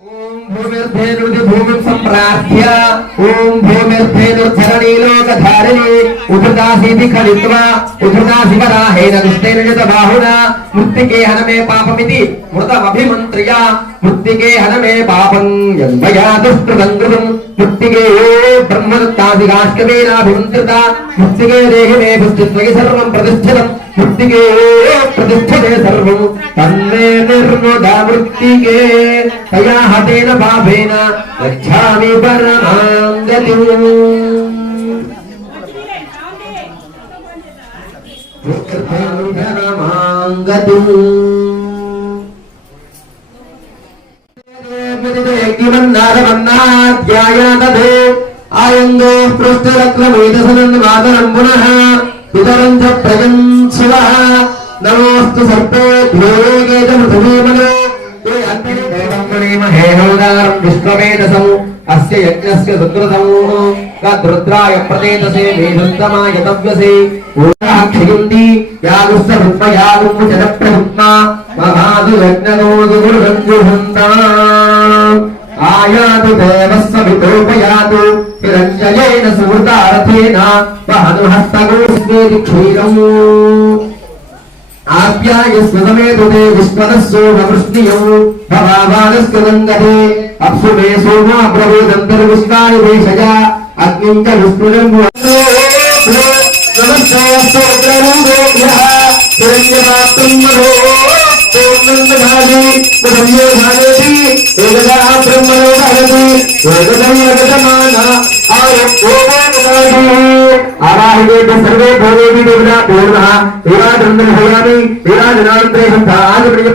భూమిర్ధేనుడి భూమిం సంప్రార్థ్య ఓం భూమిర్ధేనుర్ధరణీలోకధారిణి ఉధృతాసీతి ఖలిత్వా ఉధృతా శివరాహేన బాహున మృత్తికే హనమే పాపమితి మృతమభిమంత్రియ మృత్తికే హనమే పాపం యన్మయా కృతం బ్రహ్మదత్తాదిగాష్టమేనాభిమంత్రిత మృత్తికే దేహి మే సర్వం ప్రతిష్ఠితం. మృత్తికే ప్రతిష్ఠతే సర్వం. తన్మే నిర్ముద తయా హతేన పాపేన ధ్యాయాదే ఆయందో పృష్ఠరక్రమేతసనన్ మాతరం పునః పితరం చ ప్రజం శివః నమోస్తు సర్పేభ్యో ఏకేత పృథివీమనో అస్య యజ్ఞస్య సుకృతం కద్రుద్రాయ ప్రదేతసే మేధుత్తమాయ తవ్యసే క్షయంతి యాగుస్త విద్మయాగుం జన ప్రహుత్మా మహాదు యజ్ఞదోదు గురుగంజుహంతా ఆయాతు దేవస్వ వితోపయాతు హిరణ్యయేన సుహృతారథేన వహను హస్తగోస్వేది క్షీరము ఆప్యాయస్వ సమేతు తే విశ్వదస్సో నవృష్ణియం భవావానస్కృతంగతే అప్సు మే సోమో అబ్రవీదంతర్విష్ణాని దేశజ అగ్నిం చ విష్ణురం నమస్తేస్తు ఉగ్రరూపేభ్యః హిరణ్యపాత్రం మనో పూర్ణందధారి బ్రహ్మో ధారేతి ఏకదా బ్రహ్మణో ధారతి ఏకదం వదమాన ఆవాహిత సర్వే భోగేవి దేవతా పూర్ణ ఏవాదండం భయామి ఏవాదనాంతరే సంతాని ప్రియం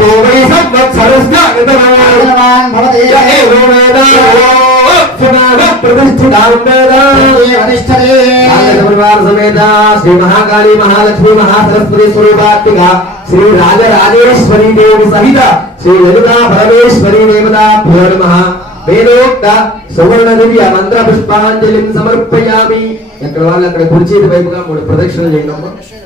ఆపో వై సంవత్సరస్య భగవాన్ భవతి య ఏవో వేద సునామ ప్రతిష్ఠితాం వేద అనిష్టరే పరివార సమేత శ్రీ మహాకాళి మహాలక్ష్మి మహాసరస్వతి స్వరూపాత్మిక శ్రీ రాజరాజేశ్వరి దేవి సహిత శ్రీ లలితా పరమేశ్వరి దేవతాభ్యో నమః. వేదోక్త సువర్ణ దివ్య మంత్ర పుష్పాంజలిం సమర్పయామి. ఎక్కడ వాళ్ళు అక్కడ కుర్చీ వైపుగా మూడు ప్రదక్షిణలు చేయడం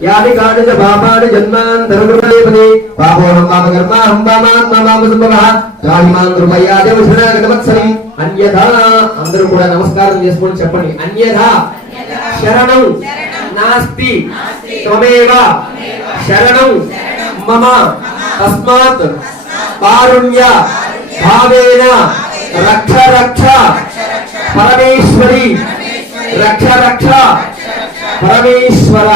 యాని బాబాడి పాపాని జన్మాంతరకృతలేపది పాపోహం పాప కర్మాహం పామాత్మ పాప సంభవ రాహిమాన్ కృపయా దేవశరణాగతవత్సరి అన్యథా అందరూ కూడా నమస్కారం చేసుకొని చెప్పండి. అన్యథా శరణం నాస్తి త్వమేవ శరణం మమ తస్మాత్ కారుణ్య భావేన రక్ష రక్ష పరమేశ్వరి రక్ష రక్ష. పరమేశ్వర.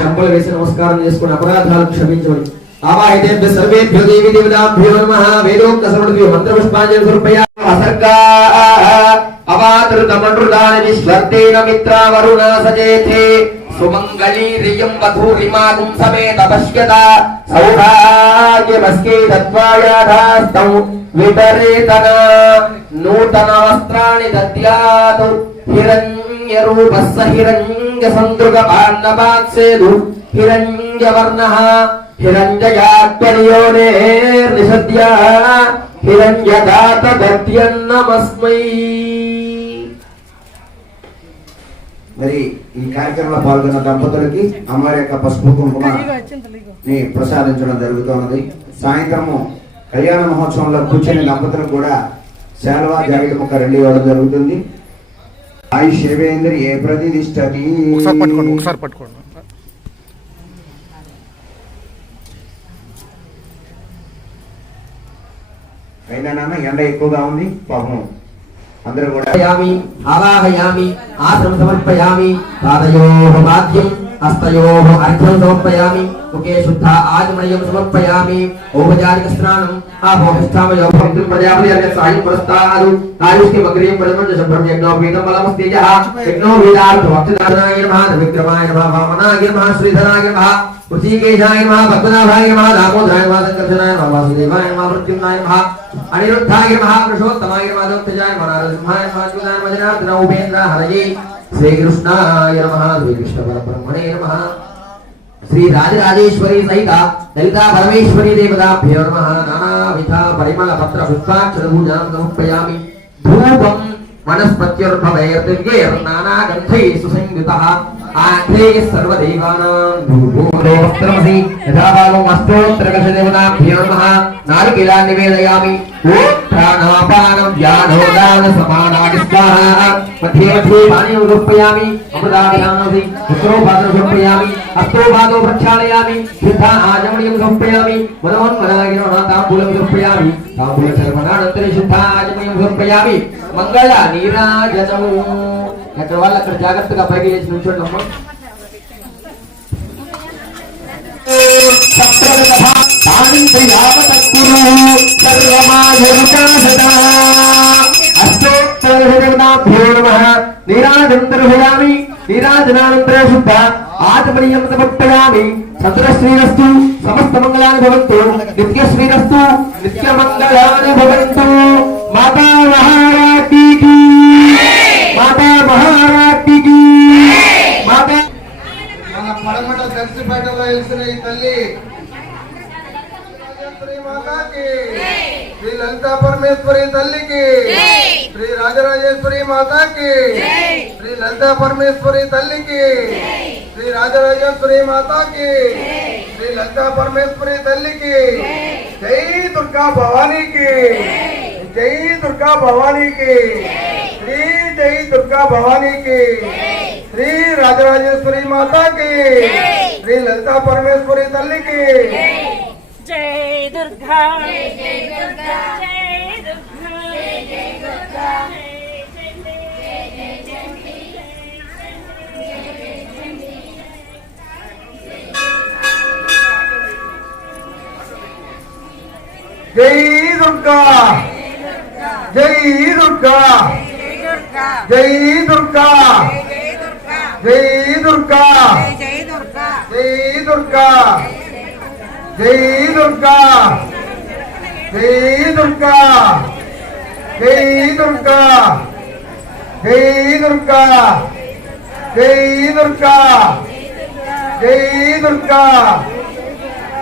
చెంపలు వేసి నమస్కారం చేసుకుని అపరాధాలు క్షమించమని ఆవాహితేభ్య సర్వేభ్యో దేవి దేవతాభ్యో నమః. వేదోక్త శ్రవణభ్యో మంత్ర పుష్పాంజలి సమర్పయా అసర్గా. అవాతృతమనృదాని విశ్వర్తేన మిత్రా వరుణా సజేతే సుమంగళీ రియం వధూరిమాగుం సమేత పశ్యత సౌభాగ్యమస్కే తత్వాయాధాస్తం విపరీతన. నూతన వస్త్రాణి దద్యాతు. హిరణ్యరూపస్స హిరణ్య సందృగ పాన్నపాత్సేదు హిరణ్యవర్ణః హిరణ్యయాత్మనియోనేర్నిషద్యా హిరణ్యదాత దద్యన్నమస్మై మరి ఈ కార్యక్రమంలో పాల్గొన్న దంపతులకి అమ్మవారి యొక్క పసుపు కుంకుమ ప్రసాదించడం జరుగుతున్నది సాయంత్రము కళ్యాణ మహోత్సవంలో కూర్చొని దంపతులకు కూడా శాలవా జాకెట్ ముక్క రెండు ఇవ్వడం జరుగుతుంది. ఆయుష్ శివేంద్రి ఏ ప్రతిష్టతి ఒకసారి పట్టుకోండి ఒకసారి పట్టుకోండి. అయినా నాన్న ఎండ ఎక్కువగా ఉంది. పాపం అందరూ కూడా సమర్పయామి ఆవాహయామి ఆశ్రమ సమర్పయామి పాదయోః పాద్యం హస్తయోః అర్ఘ్యం సమర్పయామి. ముఖే శుద్ధ ఆజమయం సమర్పయామి ఔపచారిక స్నానం ఆపోహిష్టామయో భక్తి ప్రజాపతి అనే సాయం పురస్తాదు ఆయుష్కి మగ్రీయం పరమంజ శుభ్రం యజ్ఞో పీఠం బలమస్తేజ యజ్ఞో వేదార్థ భక్తిదానాయ నమః విక్రమాయ నమః వామనాయ నమః శ్రీధరాయ నమః ఋషికేశాయ నమః పద్మనాభాయ నమః దామోదరాయ నమః సంకర్షణాయ నమః వాసుదేవాయ నమః మృత్యుంజయాయ నమః అనిరుద్ధాయ నమః పురుషోత్తమాయ నమః దత్తజాయ నమః నరసింహాయ నమః అచ్యుతాయ నమః జనార్దన ఉపేంద్ర హరయే శ్రీకృష్ణాయ నమః శ్రీకృష్ణ పరబ్రహ్మణే నమః శ్రీ రాజరాజేశ్వరి సహిత లలితా పరమేశ్వరి దేవతాభ్యో నమ. నానావిధ పరిమళ పత్ర పుష్పాక్షర పూజాం సమర్పయామి ధూపం वनस्पत्यर्भवैर्दिव्यैर्नानागन्धैः सुसंयुतः आघ्रेः सर्वदेवानां भूभूदेवस्त्रमसि यदा बालो अस्तोत्रकषदेवताभ्यो नमः नारिकेलान् निवेदयामि ॐ प्राणापानं व्यानोदानसमानादिस्वाहा मध्ये मध्ये पानीयं रूपयामि अमृताभिधानमसि पुत्रोपादं समर्पयामि हस्तोपादौ प्रक्षालयामि सिद्धा आजमणीयं समर्पयामि मनोन्मनागिनो ताम्बूलं समर्पयामि ताम्बूलचर्मणानन्तरे शुद्धा आजमणीयं समर्पयामि మంగళ నీరాజనము ఎక్కడ వాళ్ళు అక్కడ జాగ్రత్తగా పైకి చేసి నుంచోండి అమ్మ. చంద్రశ్రీరస్తు సమస్త మంగళాన్ని భవంతు నిత్యశ్రీరస్తు నిత్యమంగళాన్ని భవంతు. మాతా మహారాజ. వెలిసిన ఈ తల్లి శ్రీ మాతాకి శ్రీ లలితా పరమేశ్వరి తల్లికి శ్రీ రాజరాజేశ్వరి మాతాకి శ్రీ లలితా పరమేశ్వరి తల్లికి శ్రీ రాజరాజేశ్వరి మాతాకి శ్రీ లలితా పరమేశ్వరి తల్లికి జై దుర్గా భవానీకి జై దుర్గా భవానీకి శ్రీ జై దుర్గా భవానీకి శ్రీ రాజరాజేశ్వరి మాతాకి శ్రీ లలితా పరమేశ్వరి తల్లికి జై దుర్గా జై జై దుర్గా జై దుర్గా జై జై దుర్గా జై దుర్గా జై దుర్గా జై దుర్గా జై దుర్గా జై దుర్గా జై దుర్గా జై దుర్గా జై దుర్గా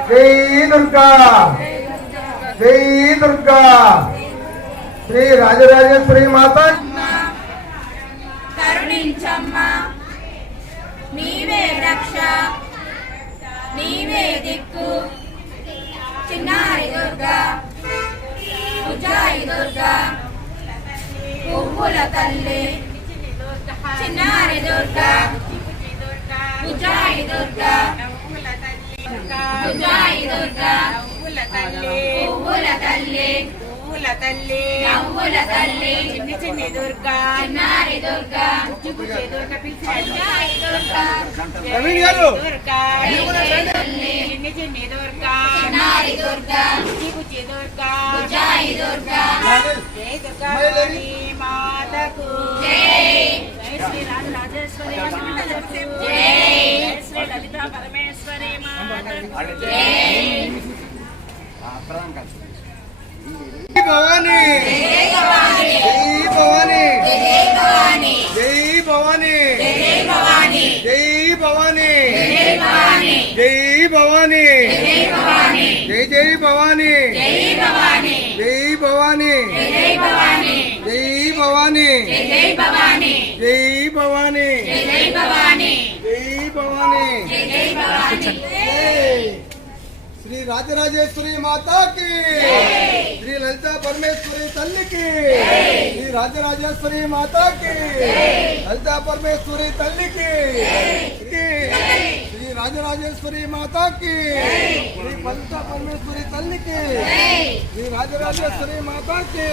జై దుర్గా జై దుర్గా. శ్రీ రాజరాజేశ్వరి మాత. కరుణించమ్మా నీవే రక్ష. పువ్వుల తల్లి చిన్నారి దుర్గా ఉజాయి దుర్గా ఉజాయి దుర్గా పువ్వుల తల్లి పువ్వుల తల్లి నవ్వుల తల్లి చిన్ని చిన్ని దుర్గా చిన్నారి దుర్గా బుజ్జి దుర్గా పిలిచి ఉజాయి దుర్గా దుర్గా తల్లి చిన్ని చిన్ని దుర్గా చిన్నారి దుర్గా బుజ్జి బుజ్జి దుర్గా ఉజాయి దుర్గా జై దుర్గా మాతకు జై శ్రీ రాజరాజేశ్వరి మాతకు జై. జై శ్రీ లలితా పరమేశ్వరి మాతకు జై భవానీ జై భవాని జై భవానీ జై భవాని జై భవానీ జై భవాని జై భవానీ జై భవాని జై భవానీ జై భవాని భవానీ జై భవాని జై భవానీ జై భవాని జై భవానీ జై భవాని జై. శ్రీ రాజరాజేశ్వరి మాతాకి శ్రీ లలితా పరమేశ్వరి తల్లికి శ్రీ రాజరాజేశ్వరి మాతాకి లలితా పరమేశ్వరి తల్లికి శ్రీ రాజరాజేశ్వరి మాతాకి శ్రీ లలితా పరమేశ్వరి తల్లికి శ్రీ రాజరాజేశ్వరి మాతాకి